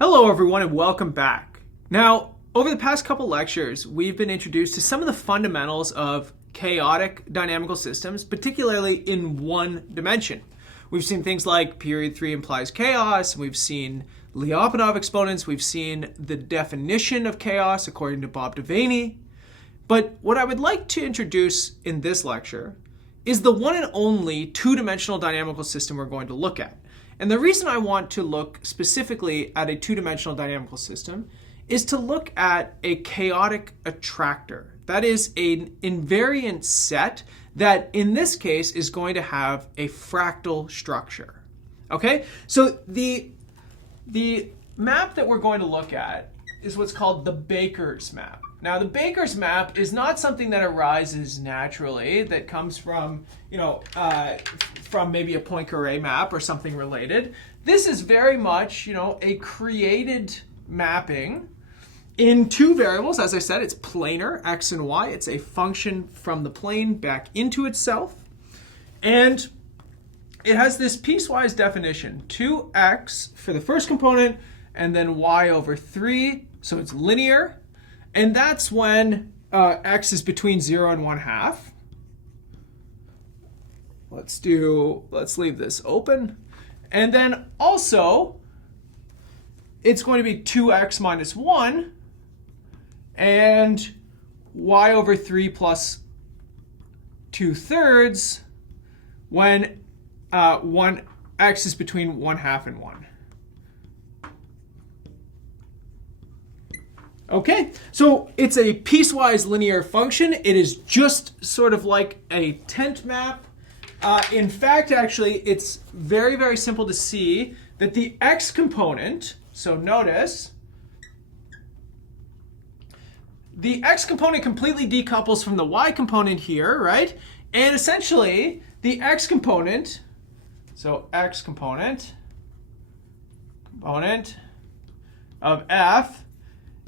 Hello everyone and welcome back. Now, over the past couple lectures, we've been introduced to some of the fundamentals of chaotic dynamical systems, particularly in one dimension. We've seen things like period 3 implies chaos, we've seen Lyapunov exponents, we've seen the definition of chaos according to Bob Devaney. But what I would like to introduce in this lecture is the one and only two-dimensional dynamical system we're going to look at. And the reason I want to look specifically at a two-dimensional dynamical system is to look at a chaotic attractor. That is an invariant set that in this case is going to have a fractal structure. Okay, so the map that we're going to look at is what's called the Baker's map. Now, the Baker's map is not something that arises naturally, that comes from, from maybe a Poincaré map or something related. This is very much, a created mapping in two variables. As I said, it's planar, x and y. It's a function from the plane back into itself. And it has this piecewise definition, 2x for the first component, and then y over 3, so it's linear. And that's when x is between 0 and 1/2. Let's leave this open. And then also, it's going to be 2x minus 1 and y over 3 plus 2/3 when x is between 1/2 and 1. Okay, so it's a piecewise linear function. It is just sort of like a tent map. In fact, actually, it's very, very simple to see that the x component, so notice, the x component completely decouples from the y component here, right? And essentially, the x component, so x component of f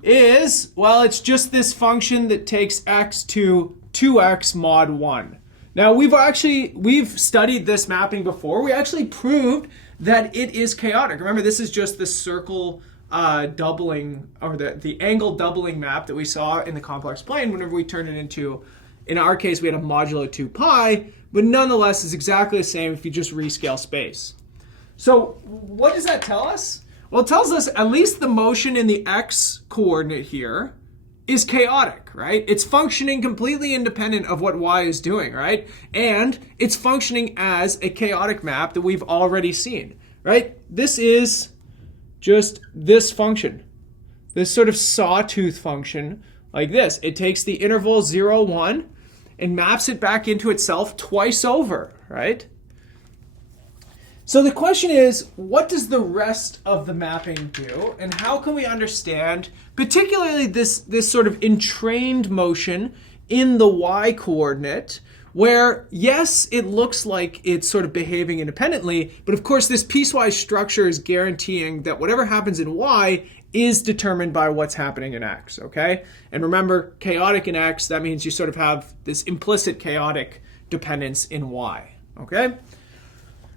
is, well, it's just this function that takes x to 2x mod 1. Now, we've studied this mapping before. We actually proved that it is chaotic. Remember, this is just the circle doubling, or the angle doubling map that we saw in the complex plane whenever we turned it into, in our case, we had a modulo 2 pi, but nonetheless, it's exactly the same if you just rescale space. So what does that tell us? Well, it tells us at least the motion in the x coordinate here is chaotic, right? It's functioning completely independent of what y is doing, right? And it's functioning as a chaotic map that we've already seen, right? This is just this function, this sort of sawtooth function like this. It takes the interval 0, 1 and maps it back into itself twice over, right? So the question is, what does the rest of the mapping do, and how can we understand particularly this sort of entrained motion in the y coordinate, where yes, it looks like it's sort of behaving independently, but of course this piecewise structure is guaranteeing that whatever happens in y is determined by what's happening in x, okay? And remember, chaotic in x, that means you sort of have this implicit chaotic dependence in y, okay?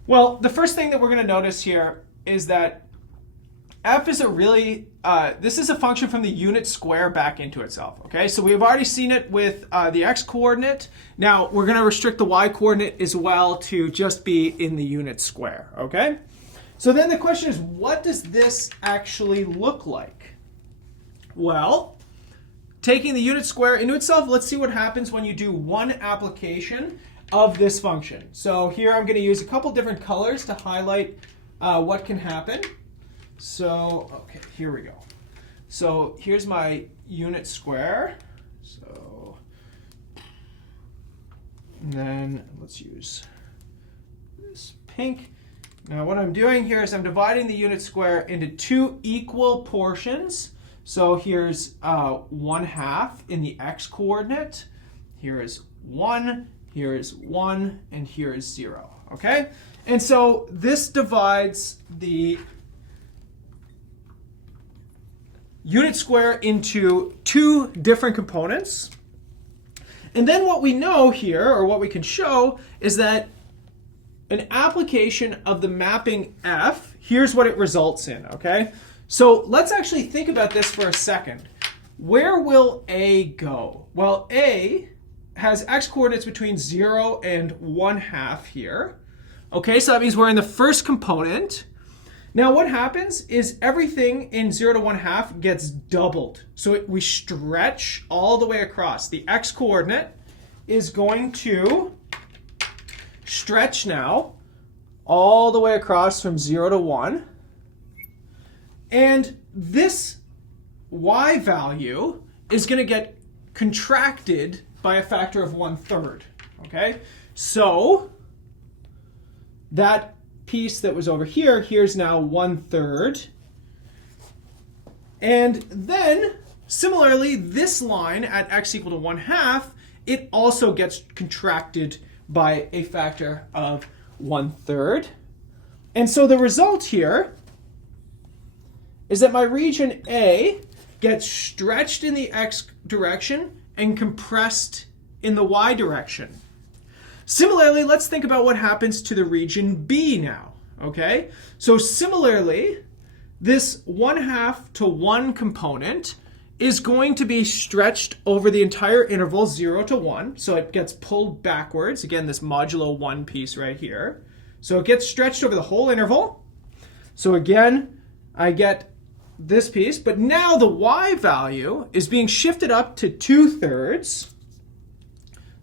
Well, the first thing that we're going to notice here is that f is this is a function from the unit square back into itself, okay? So we've already seen it with the x coordinate. Now, we're going to restrict the y coordinate as well to just be in the unit square, okay? So then the question is, what does this actually look like? Well, taking the unit square into itself, let's see what happens when you do one application of this function. So here I'm going to use a couple different colors to highlight what can happen. So, okay, here we go. So here's my unit square. So, and then let's use this pink. Now what I'm doing here is I'm dividing the unit square into two equal portions. So here's 1/2 in the x coordinate. Here is 1. Here is 1, and here is 0, okay? And so this divides the unit square into two different components. And then what we know here, or what we can show, is that an application of the mapping f, here's what it results in, okay? So let's actually think about this for a second. Where will A go? Well, A has x coordinates between 0 and 1/2 here. Okay, so that means we're in the first component. Now what happens is everything in 0 to 1/2 gets doubled. So we stretch all the way across. The x coordinate is going to stretch now all the way across from 0 to 1. And this y value is going to get contracted by a factor of 1/3. Okay? So that piece that was over here, here's now 1/3. And then, similarly, this line at x equal to 1/2, it also gets contracted by a factor of 1/3. And so the result here is that my region A gets stretched in the x direction and compressed in the y direction. Similarly, let's think about what happens to the region B now, okay? So similarly, this 1/2 to 1 component is going to be stretched over the entire interval 0 to 1. So it gets pulled backwards. Again, this modulo 1 piece right here. So it gets stretched over the whole interval. So again, I get this piece. But now the y value is being shifted up to 2/3.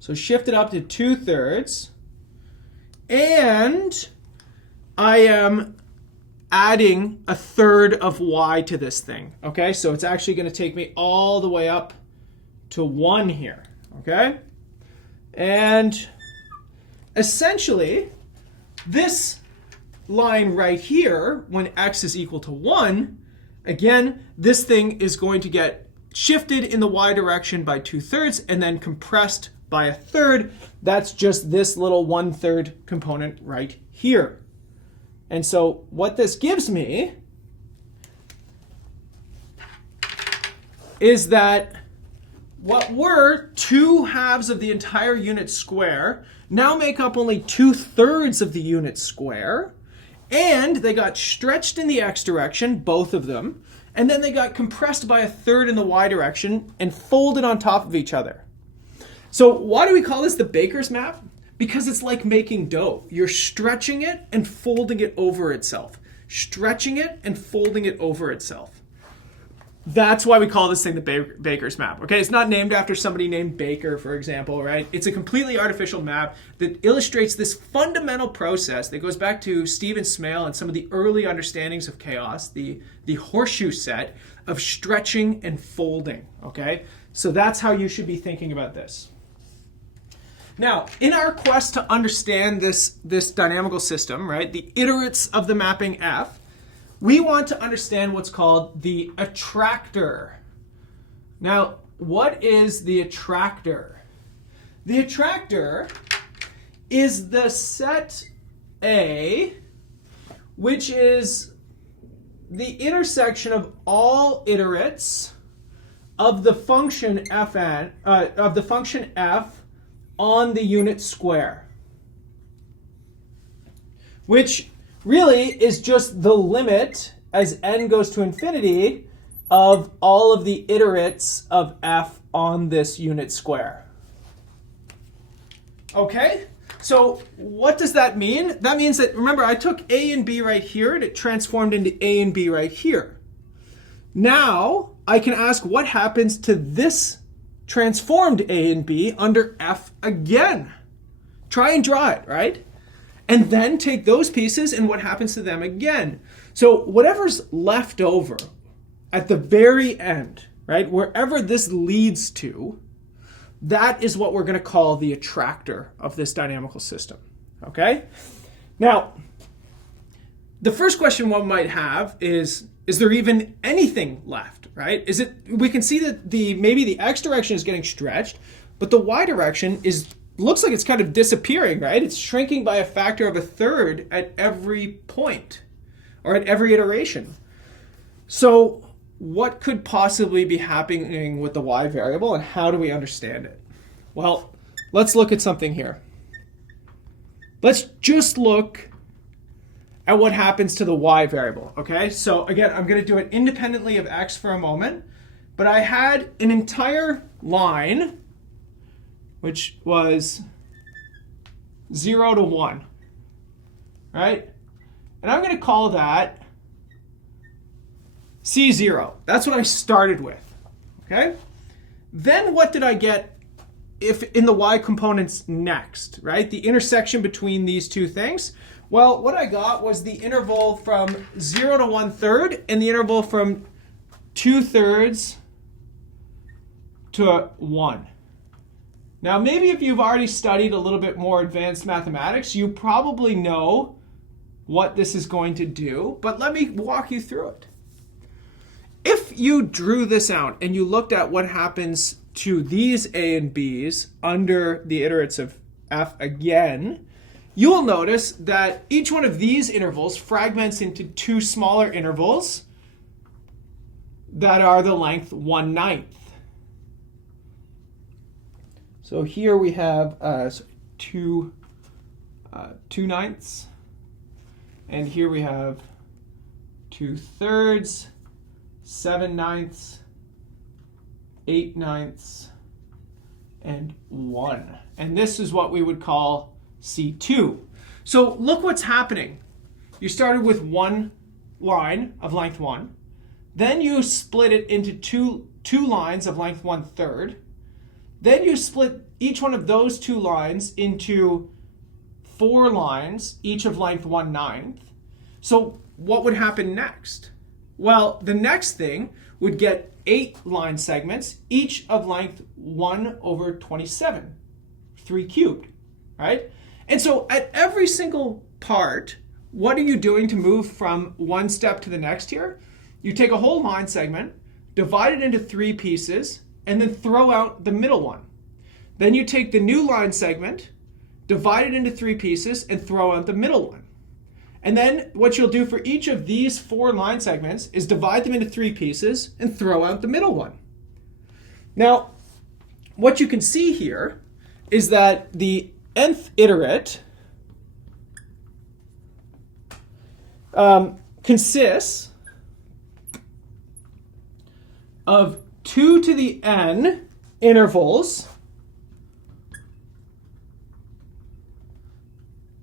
So shifted up to 2/3. And I am adding 1/3 of y to this thing. Okay, so it's actually going to take me all the way up to 1 here. Okay, and essentially this line right here, when x is equal to 1, again, this thing is going to get shifted in the y direction by 2/3 and then compressed by 1/3. That's just this little 1/3 component right here. And so what this gives me is that what were 2/2 of the entire unit square now make up only 2/3 of the unit square. And they got stretched in the x direction, both of them. And then they got compressed by 1/3 in the y direction and folded on top of each other. So why do we call this the baker's map? Because it's like making dough. You're stretching it and folding it over itself. Stretching it and folding it over itself. That's why we call this thing the baker's map. Okay, it's not named after somebody named Baker, for example, right? It's a completely artificial map that illustrates this fundamental process that goes back to Stephen Smale and some of the early understandings of chaos, the horseshoe set of stretching and folding, okay? So that's how you should be thinking about this. Now, in our quest to understand this dynamical system, right, the iterates of the mapping F, we want to understand what's called the attractor. Now, what is the attractor? The attractor is the set A, which is the intersection of all iterates of the function Fn, f on the unit square, which really is just the limit as n goes to infinity of all of the iterates of f on this unit square. Okay, so what does that mean? That means that, remember, I took a and b right here and it transformed into a and b right here. Now I can ask what happens to this transformed a and b under f again. Try and draw it, right? And then take those pieces and what happens to them again. So whatever's left over at the very end, right, wherever this leads to, that is what we're going to call the attractor of this dynamical system. Okay? Now, the first question one might have is there even anything left, right? We can see that maybe the x direction is getting stretched, but the y direction looks like it's kind of disappearing, right? It's shrinking by a factor of 1/3 at every point or at every iteration. So what could possibly be happening with the y variable and how do we understand it? Well, let's look at something here. Let's just look at what happens to the y variable, okay? So again, I'm going to do it independently of x for a moment, but I had an entire line which was 0 to 1, right? And I'm going to call that C0. That's what I started with, okay? Then what did I get if in the y components next, right? The intersection between these two things. Well, what I got was the interval from 0 to 1/3 and the interval from 2/3 to 1. Now, maybe if you've already studied a little bit more advanced mathematics, you probably know what this is going to do, but let me walk you through it. If you drew this out and you looked at what happens to these a and b's under the iterates of f again, you will notice that each one of these intervals fragments into two smaller intervals that are the length 1/9. So here we have 2/9, and here we have 2/3, 7/9, 8/9, and 1. And this is what we would call C2. So look what's happening. You started with one line of length 1. Then you split it into two lines of length 1/3. Then you split each one of those two lines into 4 lines, each of length 1/9. So what would happen next? Well, the next thing would get 8 line segments, each of length 1/27, 3 cubed, right? And so at every single part, what are you doing to move from one step to the next here? You take a whole line segment, divide it into 3 pieces, and then throw out the middle one. Then you take the new line segment, divide it into 3 pieces, and throw out the middle one. And then what you'll do for each of these 4 line segments is divide them into 3 pieces and throw out the middle one. Now, what you can see here is that the nth iterate consists of 2 to the n intervals,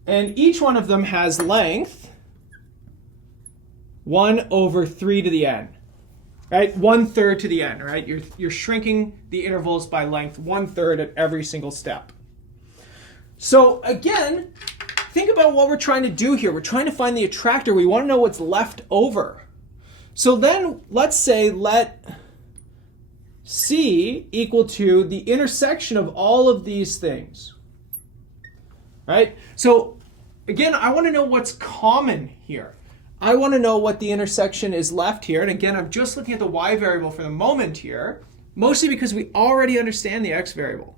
and each one of them has length 1/3 to the n, right? 1/3 to the n, right? You're shrinking the intervals by length 1/3 at every single step. So again, think about what we're trying to do here. We're trying to find the attractor. We want to know what's left over. So then let's say let C equal to the intersection of all of these things, right? So again, I want to know what's common here. I want to know what the intersection is left here. And again, I'm just looking at the y variable for the moment here, mostly because we already understand the x variable.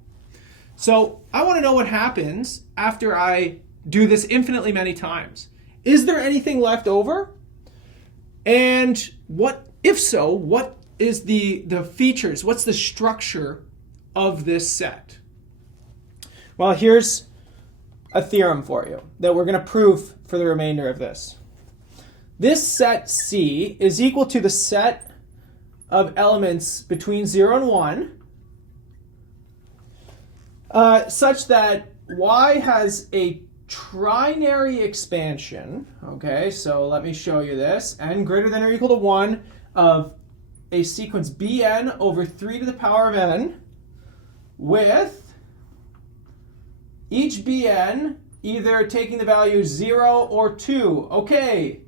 So I want to know what happens after I do this infinitely many times. Is there anything left over? And if so, what is the features? What's the structure of this set? Well, here's a theorem for you that we're going to prove for the remainder of this. This set C is equal to the set of elements between 0 and 1 such that y has a trinary expansion. Okay, so let me show you this. N greater than or equal to 1 of a sequence Bn over 3 to the power of n with each Bn either taking the value 0 or 2. Okay,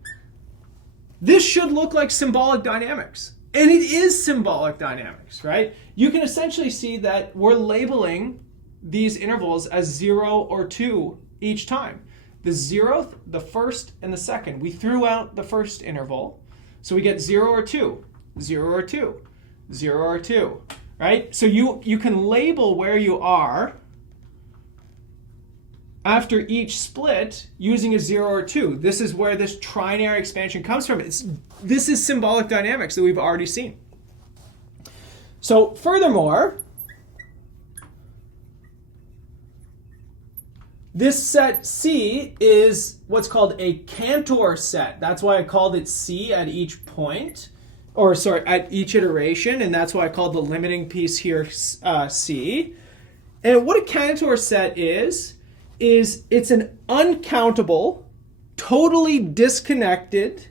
this should look like symbolic dynamics. And it is symbolic dynamics, right? You can essentially see that we're labeling these intervals as 0 or 2 each time. The 0th, the 1st, and the 2nd. We threw out the first interval, so we get 0 or 2, 0 or 2, 0 or 2, right? So you can label where you are after each split using a 0 or 2. This is where this trinary expansion comes from. This is symbolic dynamics that we've already seen. So furthermore, This set C is what's called a Cantor set. That's why I called it C at each point, or sorry, at each iteration, and that's why I called the limiting piece here C. And what a Cantor set is it's an uncountable, totally disconnected,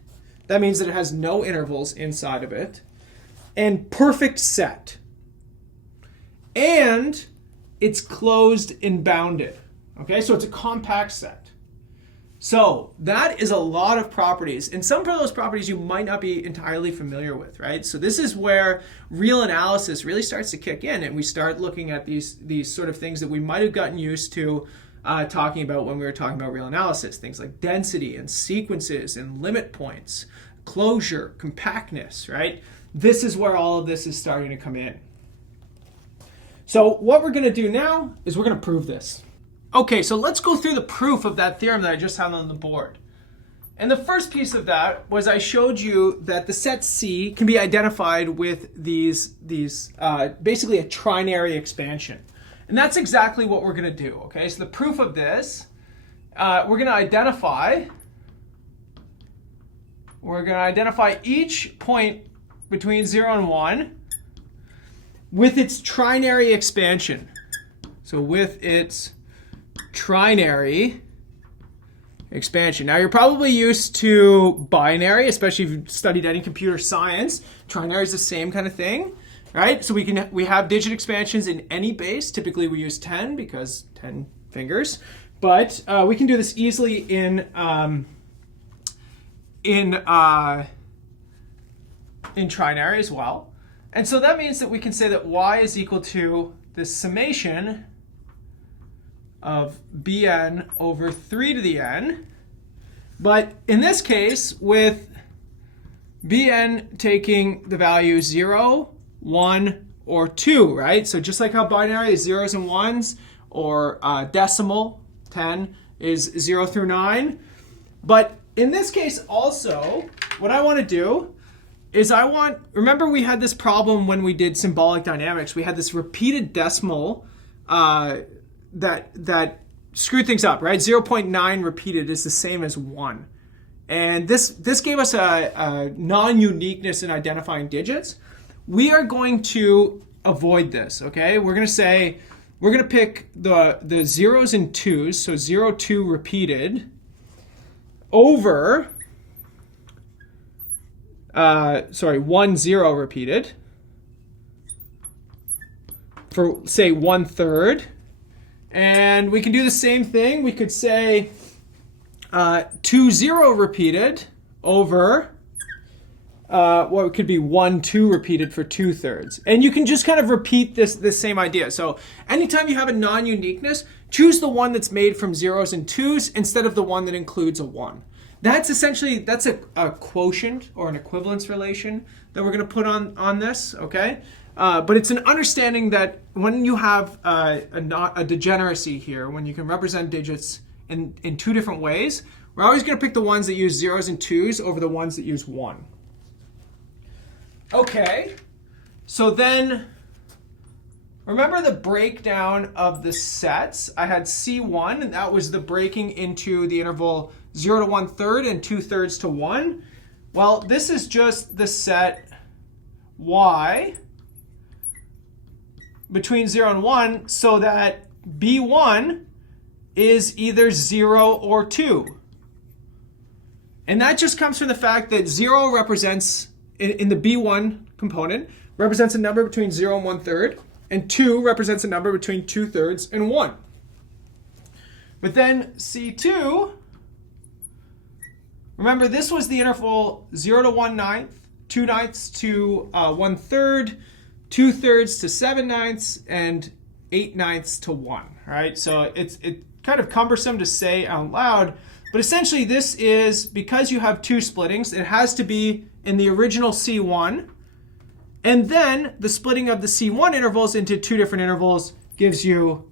that means that it has no intervals inside of it, and perfect set. And it's closed and bounded. Okay, so it's a compact set. So that is a lot of properties. And some of those properties you might not be entirely familiar with, right? So this is where real analysis really starts to kick in, and we start looking at these sort of things that we might have gotten used to talking about when we were talking about real analysis. Things like density and sequences and limit points, closure, compactness, right? This is where all of this is starting to come in. So what we're going to do now is we're going to prove this. Okay, so let's go through the proof of that theorem that I just had on the board. And the first piece of that was I showed you that the set C can be identified with these basically a trinary expansion. And that's exactly what we're going to do, okay? So the proof of this, we're going to identify each point between 0 and 1 with its trinary expansion. So with its trinary expansion. Now you're probably used to binary, especially if you've studied any computer science. Trinary is the same kind of thing, right? So we have digit expansions in any base. Typically we use 10 because 10 fingers, but we can do this easily in trinary as well. And so that means that we can say that y is equal to this summation of bn over 3 to the n. But in this case, with bn taking the value 0, 1, or 2, right? So just like how binary is zeros and ones, or decimal, 10, is 0 through 9. But in this case also, what I want to do is remember we had this problem when we did symbolic dynamics. We had this repeated decimal that screwed things up, right? 0.9 repeated is the same as 1. And this gave us a non-uniqueness in identifying digits. We are going to avoid this, okay? We're going to pick the zeros and twos, so 0, 2 repeated, over 1, 0 repeated, for say 1/3. And we can do the same thing. We could say 2, 0 repeated over what could be 1, 2 repeated for 2/3. And you can just kind of repeat this same idea. So anytime you have a non-uniqueness, choose the one that's made from zeros and twos instead of the one that includes a 1. That's a quotient or an equivalence relation that we're going to put on this, okay? But it's an understanding that when you have a degeneracy here, when you can represent digits in two different ways, we're always going to pick the ones that use zeros and twos over the ones that use 1. Okay, so then remember the breakdown of the sets. I had C1, and that was the breaking into the interval 0 to 1/3 and 2/3 to 1. Well, this is just the set Y between 0 and 1, so that B1 is either 0 or 2. And that just comes from the fact that 0 represents, in the B1 component, represents a number between 0 and 1/3, and 2 represents a number between 2/3 and 1. But then C2, remember this was the interval 0 to 1/9, 2/9 to 1/3, 2/3 to 7/9, and 8/9 to 1. Right? So it's kind of cumbersome to say out loud, but essentially this is, because you have two splittings, it has to be in the original C1, and then the splitting of the C1 intervals into two different intervals gives you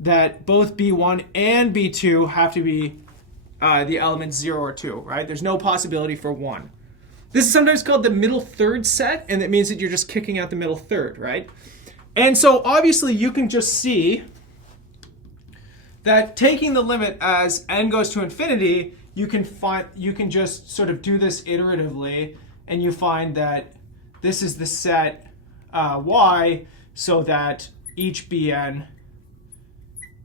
that both B1 and B2 have to be the elements 0 or 2, right? There's no possibility for 1. This is sometimes called the middle third set, and it means that you're just kicking out the middle third, right? And so obviously you can just see that taking the limit as n goes to infinity, you can just sort of do this iteratively, and you find that this is the set y, so that each bn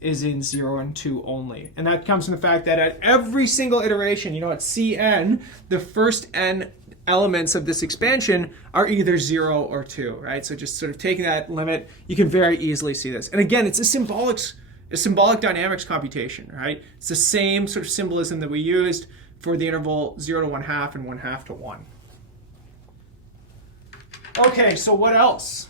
is in 0 and 2 only. And that comes from the fact that at every single iteration, at Cn, the first n elements of this expansion are either 0 or 2, right? So just sort of taking that limit, you can very easily see this. And again, it's a symbolic dynamics computation, right? It's the same sort of symbolism that we used for the interval 0 to 1/2 and 1/2 to 1. Okay, so what else?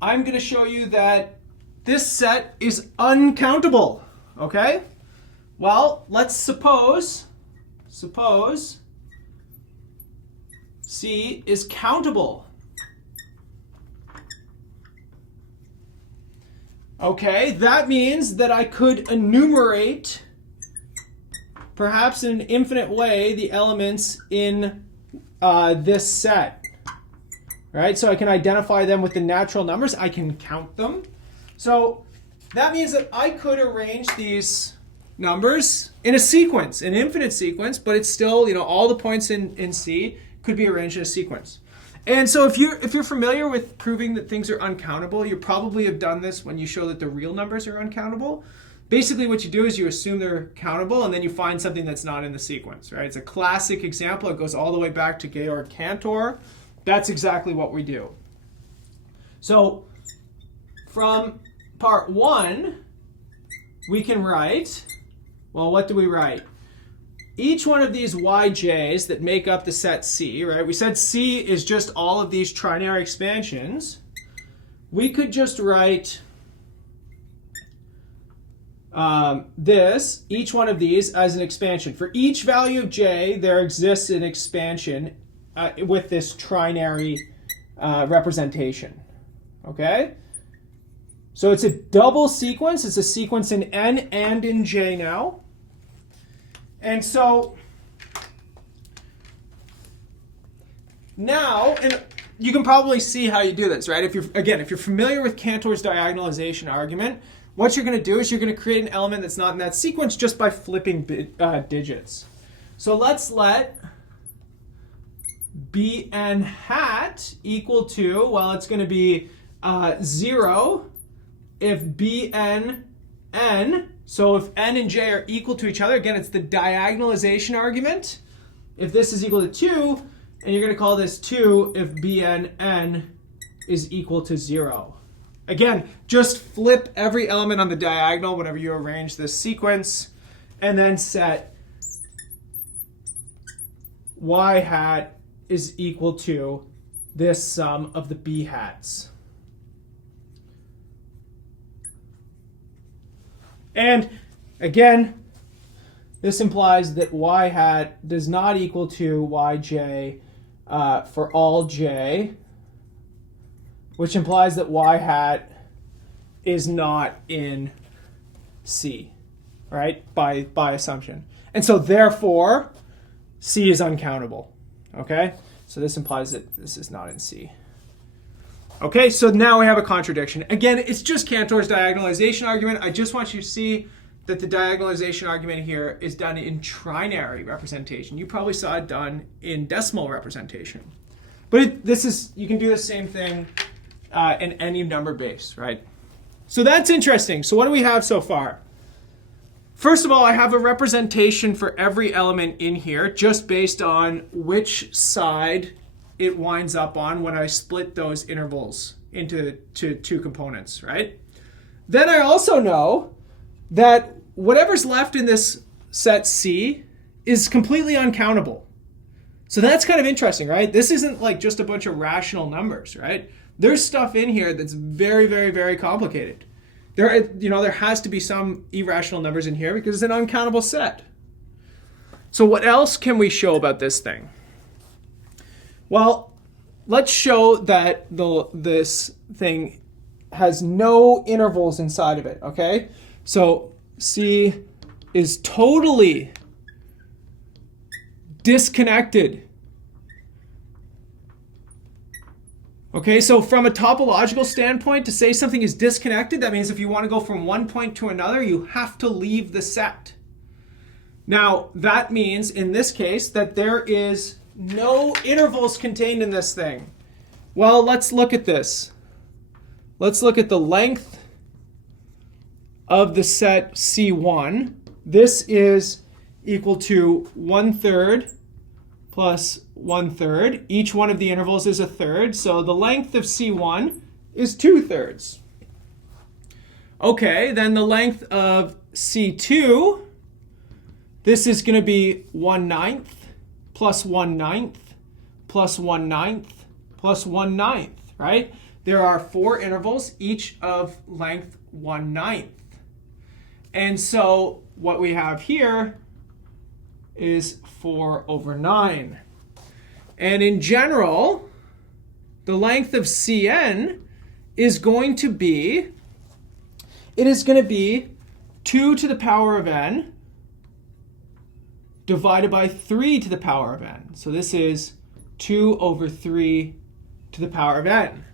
I'm going to show you that this set is uncountable, okay? Well, let's suppose C is countable. Okay, that means that I could enumerate, perhaps in an infinite way, the elements in this set. Right? So I can identify them with the natural numbers. I can count them. So that means that I could arrange these numbers in a sequence, an infinite sequence, but it's still, all the points in C could be arranged in a sequence. And so if you're familiar with proving that things are uncountable, you probably have done this when you show that the real numbers are uncountable. Basically what you do is you assume they're countable, and then you find something that's not in the sequence, right? It's a classic example. It goes all the way back to Georg Cantor. That's exactly what we do. So from part 1, we can write, well, what do we write? Each one of these yj's that make up the set C, right? We said C is just all of these trinary expansions. We could just write each one of these as an expansion. For each value of j, there exists an expansion with this trinary representation. Okay? So it's a double sequence. It's a sequence in n and in j now. And so now, and you can probably see how you do this, right? If you're familiar with Cantor's diagonalization argument, what you're going to do is you're going to create an element that's not in that sequence just by flipping digits. So let's let bn hat equal to, well, it's going to be 0 if bn n, so if n and j are equal to each other, again, it's the diagonalization argument. If this is equal to 2, and you're going to call this 2 if bn n is equal to 0. Again, just flip every element on the diagonal whenever you arrange this sequence, and then set y hat is equal to this sum of the b hats. And again, this implies that y hat does not equal to yj for all j, which implies that y hat is not in C, right? By assumption. And so therefore, C is uncountable. Okay? So this implies that this is not in C. Okay, so now we have a contradiction. Again, it's just Cantor's diagonalization argument. I just want you to see that the diagonalization argument here is done in trinary representation. You probably saw it done in decimal representation. But you can do the same thing in any number base, right? So that's interesting. So what do we have so far? First of all, I have a representation for every element in here just based on which side it winds up on when I split those intervals into two components, right? Then I also know that whatever's left in this set C is completely uncountable. So that's kind of interesting, right? This isn't like just a bunch of rational numbers, right? There's stuff in here that's very, very, very complicated. There has to be some irrational numbers in here because it's an uncountable set. So what else can we show about this thing? Well, let's show that this thing has no intervals inside of it, okay? So C is totally disconnected Okay, so from a topological standpoint, to say something is disconnected, that means if you want to go from one point to another, you have to leave the set. Now, that means, in this case, that there is no intervals contained in this thing. Well, let's look at this. Let's look at the length of the set C1. This is equal to 1/3 plus 1/3. Each one of the intervals is a third, so the length of C1 is 2/3. Okay, then the length of C2, this is going to be 1/9 plus 1/9 plus 1/9 plus 1/9, right? There are 4 intervals, each of length 1/9. And so what we have here is 4/9. And in general, the length of Cn is going to be, 2 to the power of n divided by 3 to the power of n. So this is 2/3 to the power of n.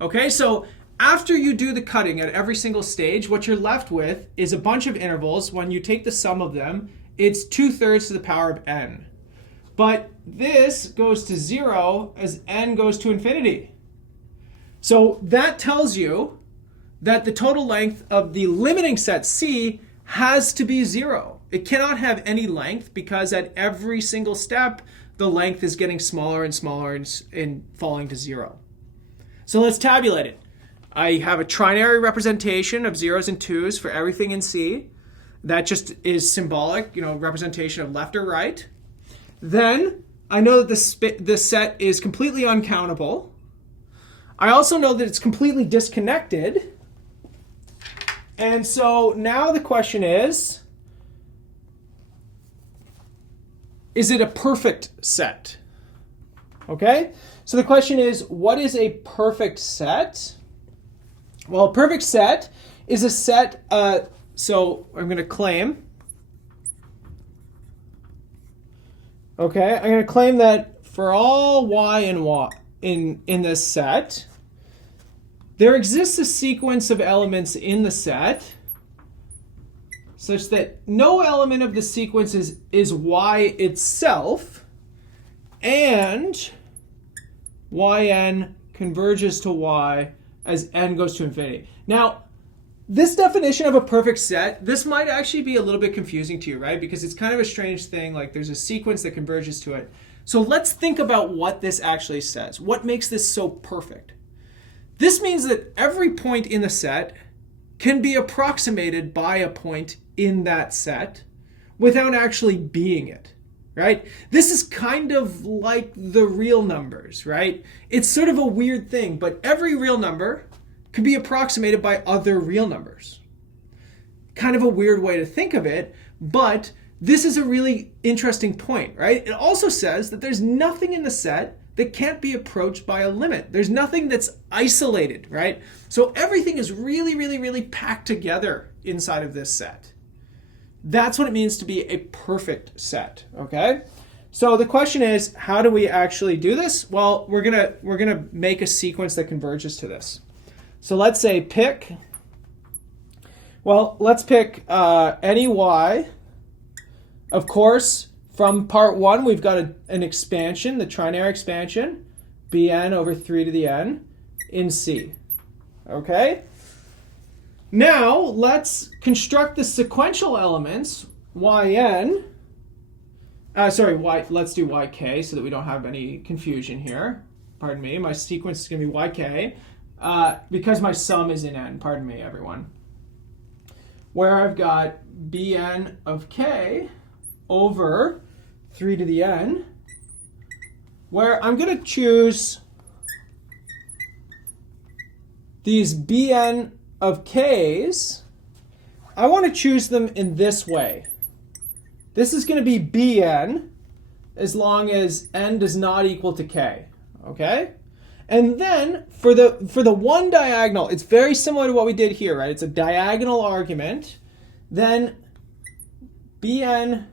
Okay, so after you do the cutting at every single stage, what you're left with is a bunch of intervals. When you take the sum of them, it's 2/3 to the power of n. But this goes to 0 as n goes to infinity. So that tells you that the total length of the limiting set C has to be 0. It cannot have any length because at every single step, the length is getting smaller and smaller and falling to 0. So let's tabulate it. I have a trinary representation of 0s and 2s for everything in C. That just is symbolic, representation of left or right. Then I know that this set is completely uncountable. I also know that it's completely disconnected. And so now the question is it a perfect set? Okay? So the question is, what is a perfect set? Well, a perfect set is a set, so I'm going to claim, okay, I'm going to claim that for all y and y in this set, there exists a sequence of elements in the set such that no element of the sequence is y itself, and yn converges to y as n goes to infinity. Now, this definition of a perfect set, this might actually be a little bit confusing to you, right? Because it's kind of a strange thing, like there's a sequence that converges to it. So let's think about what this actually says. What makes this so perfect? This means that every point in the set can be approximated by a point in that set without actually being it, right? This is kind of like the real numbers, right? It's sort of a weird thing, but every real number can be approximated by other real numbers. Kind of a weird way to think of it, but this is a really interesting point, right? It also says that there's nothing in the set that can't be approached by a limit. There's nothing that's isolated, right? So everything is really, really, really packed together inside of this set. That's what it means to be a perfect set, okay? So the question is, how do we actually do this? Well, we're gonna make a sequence that converges to this. So let's say let's pick any y. Of course, from part 1, we've got an expansion, the trinary expansion, bn over 3 to the n in C, okay? Now, let's construct the sequential elements, yn. Let's do yk so that we don't have any confusion here. Pardon me, my sequence is going to be yk because my sum is in n. Pardon me, everyone. Where I've got bn of k over 3 to the n, where I'm going to choose these bn of k's. I want to choose them in this way. This is going to be bn as long as n does not equal to k, okay? And then for the one diagonal, it's very similar to what we did here, right? It's a diagonal argument. Then bn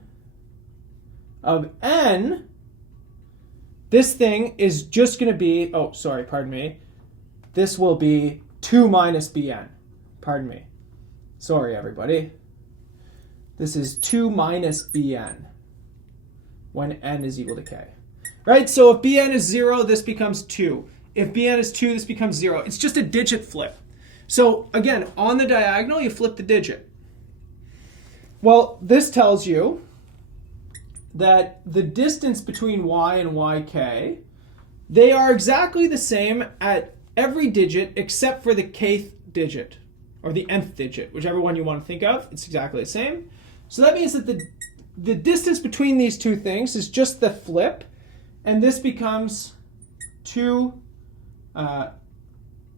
of n, this thing is just going to be, oh, sorry, pardon me. This will be 2 minus bn. Pardon me. Sorry, everybody. This is 2 minus bn when n is equal to k. Right? So if bn is 0, this becomes 2. If bn is 2, this becomes 0. It's just a digit flip. So again, on the diagonal, you flip the digit. Well, this tells you that the distance between y and yk, they are exactly the same at every digit except for the kth digit, or the nth digit, whichever one you want to think of. It's exactly the same. So that means that the distance between these two things is just the flip, and this becomes 2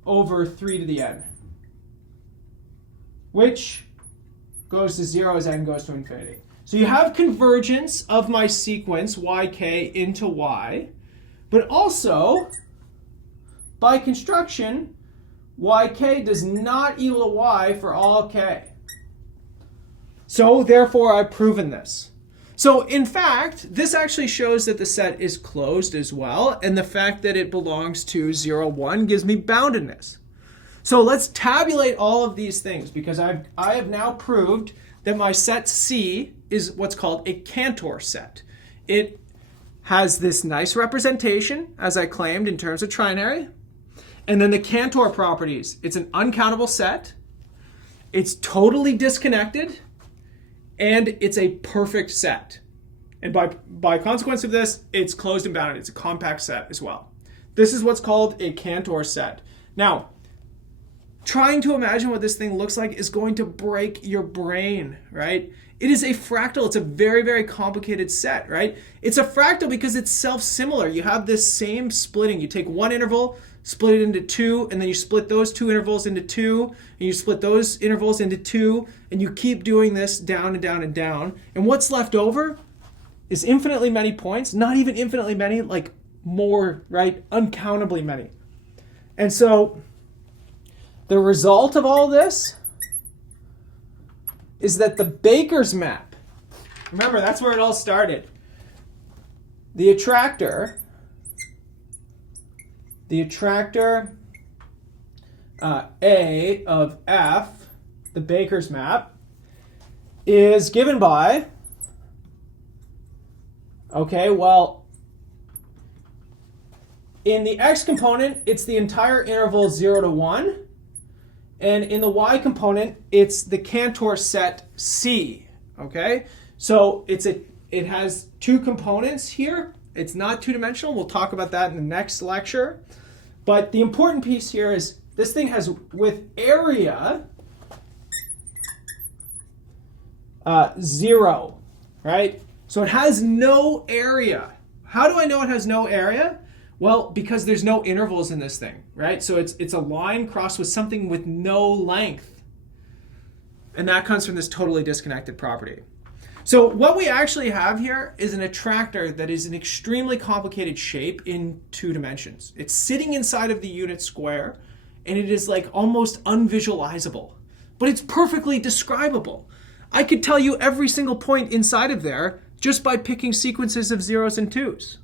over 3 to the n, which goes to 0 as n goes to infinity. So you have convergence of my sequence yk into y, but also, by construction, yk does not equal to y for all k. So therefore, I've proven this. So in fact, this actually shows that the set is closed as well, and the fact that it belongs to 0, 1 gives me boundedness. So let's tabulate all of these things, because I have now proved that my set C is what's called a Cantor set. It has this nice representation, as I claimed, in terms of trinary. And then the Cantor properties. It's an uncountable set. It's totally disconnected. And it's a perfect set. And by consequence of this, it's closed and bounded. It's a compact set as well. This is what's called a Cantor set. Now, trying to imagine what this thing looks like is going to break your brain, right? It is a fractal. It's a very, very complicated set, right? It's a fractal because it's self-similar. You have this same splitting. You take one interval, split it into 2, and then you split those 2 intervals into 2, and you split those intervals into 2, and you keep doing this down and down and down. And what's left over is infinitely many points, not even infinitely many, like more, right? Uncountably many. And so the result of all this is that the Baker's map, remember, that's where it all started. The attractor A of F, the Baker's map, is given by, okay, well, in the x component, it's the entire interval 0 to 1. And in the y component, it's the Cantor set C, okay? So it has 2 components here. It's not two-dimensional. We'll talk about that in the next lecture. But the important piece here is this thing has, with area, 0, right? So it has no area. How do I know it has no area? Well, because there's no intervals in this thing, right? So it's a line crossed with something with no length. And that comes from this totally disconnected property. So what we actually have here is an attractor that is an extremely complicated shape in 2 dimensions. It's sitting inside of the unit square, and it is like almost unvisualizable. But it's perfectly describable. I could tell you every single point inside of there just by picking sequences of 0s and 2s,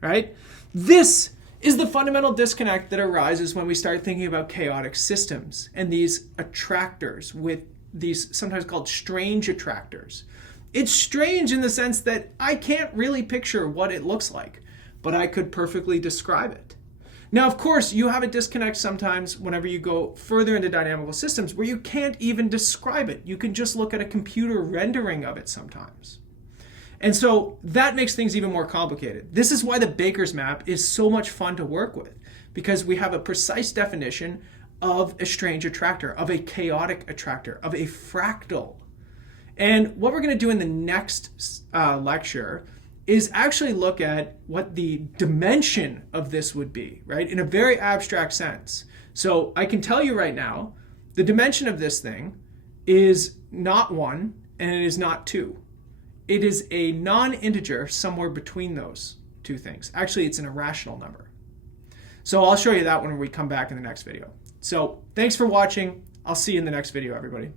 right? This is the fundamental disconnect that arises when we start thinking about chaotic systems and these attractors with these sometimes called strange attractors. It's strange in the sense that I can't really picture what it looks like, but I could perfectly describe it. Now, of course, you have a disconnect sometimes whenever you go further into dynamical systems where you can't even describe it. You can just look at a computer rendering of it sometimes. And so that makes things even more complicated. This is why the Baker's map is so much fun to work with, because we have a precise definition of a strange attractor, of a chaotic attractor, of a fractal. And what we're going to do in the next lecture is actually look at what the dimension of this would be, right? In a very abstract sense. So I can tell you right now, the dimension of this thing is not 1 and it is not 2. It is a non-integer somewhere between those 2 things. Actually, it's an irrational number. So I'll show you that when we come back in the next video. So thanks for watching. I'll see you in the next video, everybody.